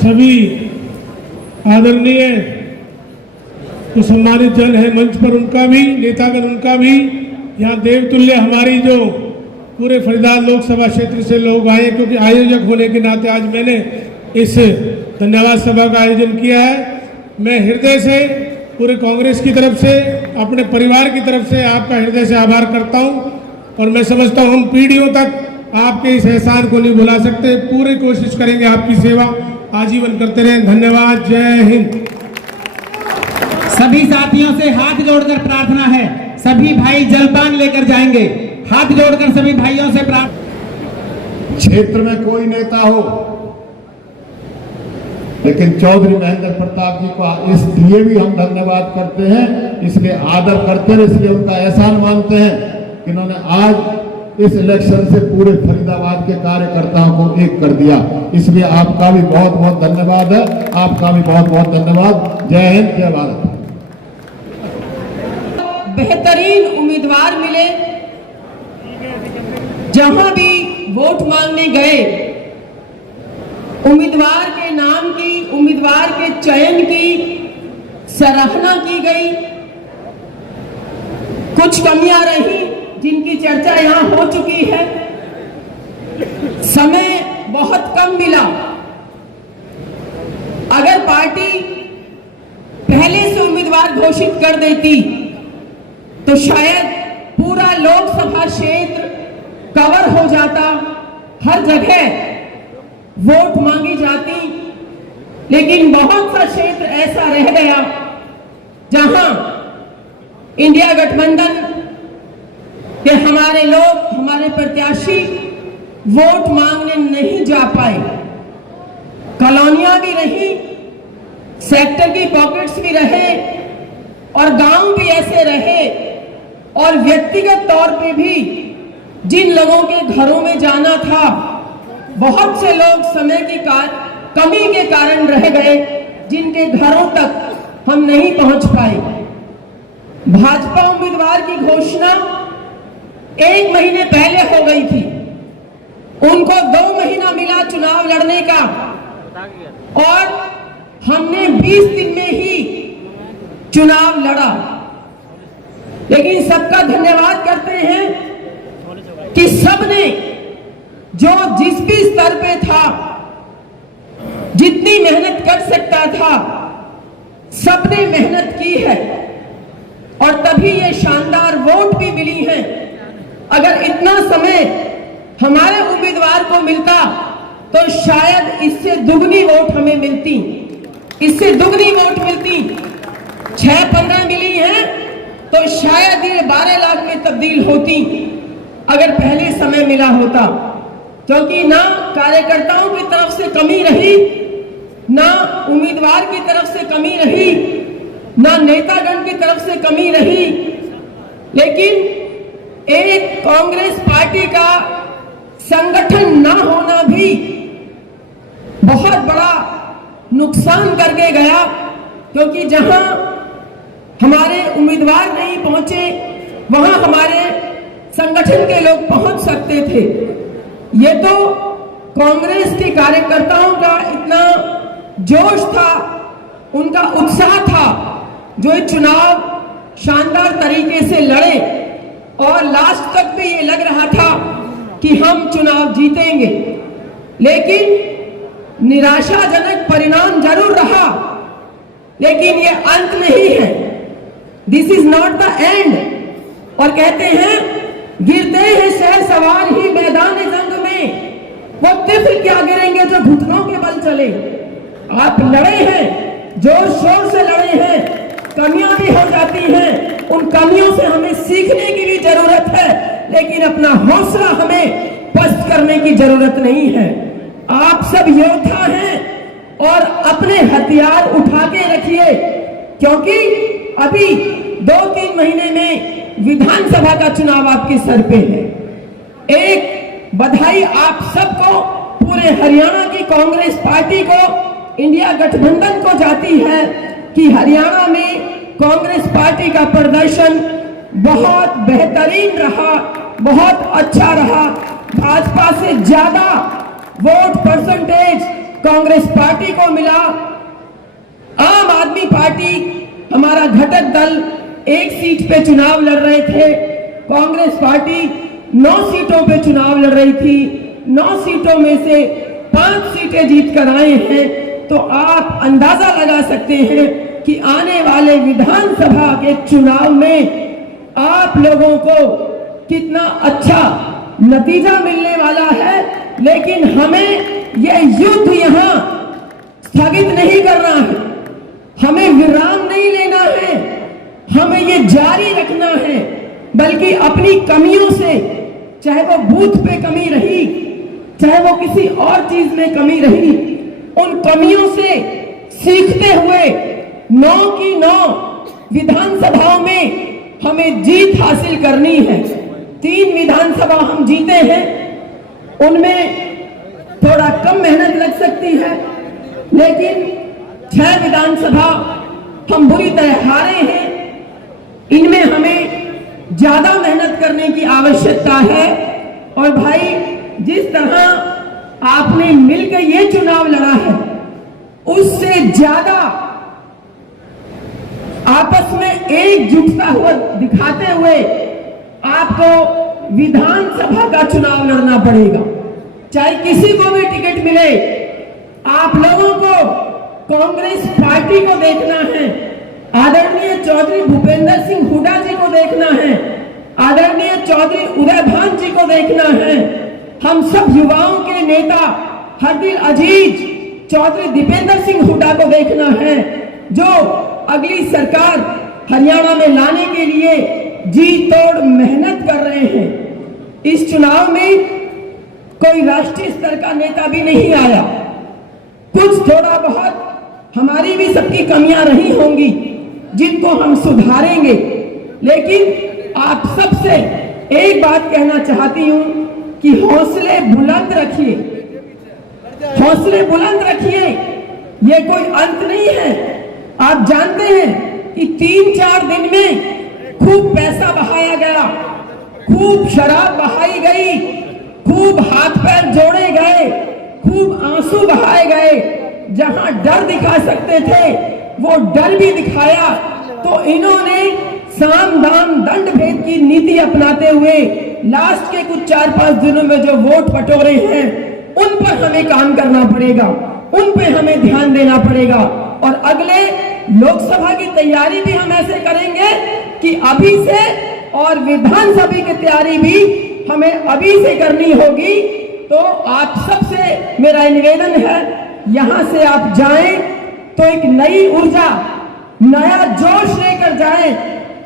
सभी आदरणीय तो सम्मानित जन है मंच पर, उनका भी, नेतागण उनका भी, यहाँ देवतुल्य हमारी जो पूरे फरीदाबाद लोकसभा क्षेत्र से लोग आए, क्योंकि आयोजक होने के नाते आज मैंने इस धन्यवाद सभा का आयोजन किया है। मैं हृदय से पूरे कांग्रेस की तरफ से, अपने परिवार की तरफ से आपका हृदय से आभार करता हूँ और मैं समझता हूँ हम पीढ़ियों तक आपके इस एहसान को नहीं भुला सकते। पूरी कोशिश करेंगे आपकी सेवा आजीवन करते रहें। धन्यवाद। जय हिंद। सभी साथियों से हाथ जोड़कर प्रार्थना है, सभी भाई जलपान लेकर जाएंगे। हाथ जोड़कर सभी भाइयों से प्रार्थना। क्षेत्र में कोई नेता हो, लेकिन चौधरी महेंद्र प्रताप जी को इसलिए भी हम धन्यवाद करते हैं, इसलिए आदर करते हैं, इसलिए उनका एहसान मानते हैं कि इन्होंने आज इस इलेक्शन से पूरे फरीदाबाद के कार्यकर्ताओं को एक कर दिया। इसलिए आपका भी बहुत बहुत धन्यवाद है, आपका भी बहुत बहुत धन्यवाद। जय हिंद, जय भारत। बेहतरीन उम्मीदवार मिले, जहां भी वोट मांगने गए उम्मीदवार के नाम की, उम्मीदवार के चयन की सराहना की गई। कुछ कमियां रही जिनकी चर्चा यहां हो चुकी है। समय बहुत कम मिला। अगर पार्टी पहले से उम्मीदवार घोषित कर देती तो शायद पूरा लोकसभा क्षेत्र कवर हो जाता, हर जगह वोट मांगी जाती। लेकिन बहुत सा क्षेत्र ऐसा रह गया जहां इंडिया गठबंधन कि हमारे लोग, हमारे प्रत्याशी वोट मांगने नहीं जा पाए। कॉलोनियां भी रही, सेक्टर की पॉकेट्स भी रहे और गांव भी ऐसे रहे, और व्यक्तिगत तौर पे भी जिन लोगों के घरों में जाना था, बहुत से लोग समय की कमी के कारण रह गए, जिनके घरों तक हम नहीं पहुंच पाए। भाजपा उम्मीदवार की घोषणा 1 महीने पहले हो गई थी, उनको 2 महीना मिला चुनाव लड़ने का, और हमने 20 दिन में ही चुनाव लड़ा। लेकिन सबका धन्यवाद करते हैं कि सबने जो जिस भी स्तर पे था, जितनी मेहनत कर सकता था, सबने मेहनत की है और तभी ये शानदार वोट भी मिली है। अगर इतना समय हमारे उम्मीदवार को मिलता तो शायद इससे दुगनी वोट हमें मिलती, इससे दुगनी वोट मिलती। 6-15 मिली है तो शायद ये 12 लाख में तब्दील होती अगर पहले समय मिला होता। क्योंकि ना कार्यकर्ताओं की तरफ से कमी रही, ना उम्मीदवार की तरफ से कमी रही, ना नेतागण की तरफ से कमी रही। लेकिन एक कांग्रेस पार्टी का संगठन ना होना भी बहुत बड़ा नुकसान करके गया, क्योंकि जहां हमारे उम्मीदवार नहीं पहुंचे वहां हमारे संगठन के लोग पहुंच सकते थे। ये तो कांग्रेस के कार्यकर्ताओं का इतना जोश था, उनका उत्साह था, जो ये चुनाव शानदार तरीके से लड़े और लास्ट तक भी ये लग रहा था कि हम चुनाव जीतेंगे। लेकिन निराशाजनक परिणाम जरूर रहा, लेकिन ये अंत नहीं है। This is not the end. और कहते हैं गिरते हैं शहर सवार ही मैदान जंग में, वो तिफल क्या गिरेंगे जो घुटनों के बल चले। आप लड़े हैं, जोर शोर से लड़े हैं, कमियां भी हो जाती हैं, उन कमियों से हमें सीखने की भी जरूरत है, लेकिन अपना हौसला हमें पस्त करने की जरूरत नहीं है। आप सब योद्धा हैं और अपने हथियार उठा के रखिए, क्योंकि अभी 2-3 महीने में विधानसभा का चुनाव आपके सर पे है। एक बधाई आप सबको, पूरे हरियाणा की कांग्रेस पार्टी को, इंडिया गठबंधन को जाती है कि हरियाणा में कांग्रेस पार्टी का प्रदर्शन बहुत बेहतरीन रहा, बहुत अच्छा रहा। भाजपा से ज्यादा वोट परसेंटेज कांग्रेस पार्टी को मिला। आम आदमी पार्टी हमारा घटक दल 1 सीट पे चुनाव लड़ रहे थे, कांग्रेस पार्टी 9 सीटों पे चुनाव लड़ रही थी। 9 सीटों में से 5 सीटें जीत कर आए हैं। तो आप अंदाजा लगा सकते हैं कि आने वाले विधानसभा के चुनाव में आप लोगों को कितना अच्छा नतीजा मिलने वाला है। लेकिन हमें यह युद्ध यहाँ स्थगित नहीं करना है, हमें विराम नहीं लेना है, हमें ये जारी रखना है। बल्कि अपनी कमियों से, चाहे वो बूथ पे कमी रही, चाहे वो किसी और चीज में कमी रही, उन कमियों से सीखते हुए 9 की 9 विधानसभाओं में हमें जीत हासिल करनी है। 3 विधानसभा हम जीते हैं, उनमें थोड़ा कम मेहनत लग सकती है, लेकिन 6 विधानसभा हम बुरी तरह हारे हैं। इनमें हमें ज्यादा मेहनत करने की आवश्यकता है। और भाई, जिस तरह आपने मिलकर ये चुनाव लड़ा है, उससे ज्यादा आपस में एकजुटता हुआ दिखाते हुए आपको विधानसभा का चुनाव लड़ना पड़ेगा। चाहे किसी को भी टिकट मिले, आप लोगों को कांग्रेस पार्टी को देखना है, आदरणीय चौधरी भूपेंद्र सिंह हुड्डा जी को देखना है, आदरणीय चौधरी उदय भान जी को देखना है, हम सब युवाओं के नेता हरदिल अजीज चौधरी दीपेंद्र सिंह हुड्डा को देखना है, जो अगली सरकार हरियाणा में लाने के लिए जी तोड़ मेहनत कर रहे हैं। इस चुनाव में कोई राष्ट्रीय स्तर का नेता भी नहीं आया। कुछ थोड़ा बहुत हमारी भी सबकी कमियां रही होंगी, जिनको हम सुधारेंगे। लेकिन आप सबसे एक बात कहना चाहती हूं कि हौसले बुलंद रखिए, हौसले बुलंद रखिए। ये कोई अंत नहीं है। आप जानते हैं कि 3-4 दिन में खूब पैसा बहाया गया, खूब शराब बहाई गई, खूब हाथ पैर जोड़े गए, खूब आंसू बहाए गए। जहां डर दिखा सकते थे वो डर भी दिखाया। तो इन्होंने साम दाम दंड भेद की नीति अपनाते हुए लास्ट के कुछ 4-5 दिनों में जो वोट बटोरे हैं, उन पर हमें काम करना पड़ेगा, उन पे हमें ध्यान देना पड़ेगा। और अगले लोकसभा की तैयारी भी हम ऐसे करेंगे कि अभी से, और विधानसभा की तैयारी भी हमें अभी से करनी होगी। तो आप सबसे मेरा निवेदन है, यहां से आप जाएं तो एक नई ऊर्जा, नया जोश लेकर जाएं।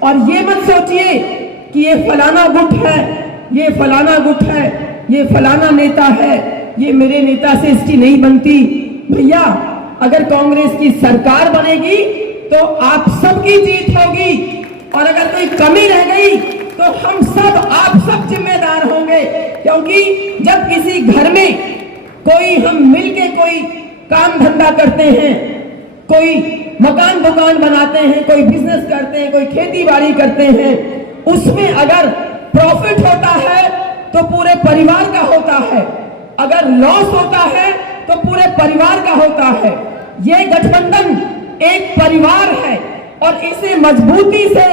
और ये मत सोचिए कि ये फलाना गुट है, ये फलाना गुट है, ये फलाना नेता है, ये मेरे नेता से इसकी नहीं बनती। भैया, अगर कांग्रेस की सरकार बनेगी तो आप सबकी जीत होगी, और अगर कोई कमी रह गई तो हम सब, आप सब जिम्मेदार होंगे। क्योंकि जब किसी घर में कोई हम मिलके कोई काम धंधा करते हैं, कोई मकान दुकान बनाते हैं, कोई बिजनेस करते हैं, कोई खेती बाड़ी करते हैं, उसमें अगर प्रॉफिट होता है तो पूरे परिवार का होता है, अगर लॉस होता है तो पूरे परिवार का होता है। ये गठबंधन एक परिवार है, और इसे मजबूती से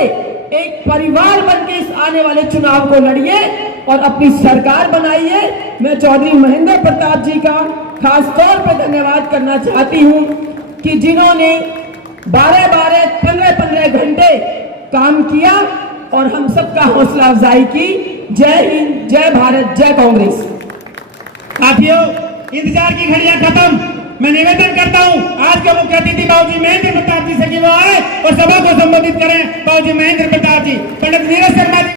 एक परिवार बनके इस आने वाले चुनाव को लड़िए और अपनी सरकार बनाइए। मैं चौधरी महेंद्र प्रताप जी का खास तौर पर धन्यवाद करना चाहती हूं कि जिन्होंने 12-12, 15-15 घंटे काम किया और हम सबका हौसला अफजाई की। जय हिंद, जय भारत, जय कांग्रेस। साथियों, इंतजार की घड़ियां खत्म। मैं निवेदन करता हूं आज के मुख्य अतिथि बाबूजी महेंद्र प्रताप जी से कि वो आए और सभा को संबोधित करें। बाबूजी महेंद्र प्रताप जी, पंडित नीरज शर्मा जी।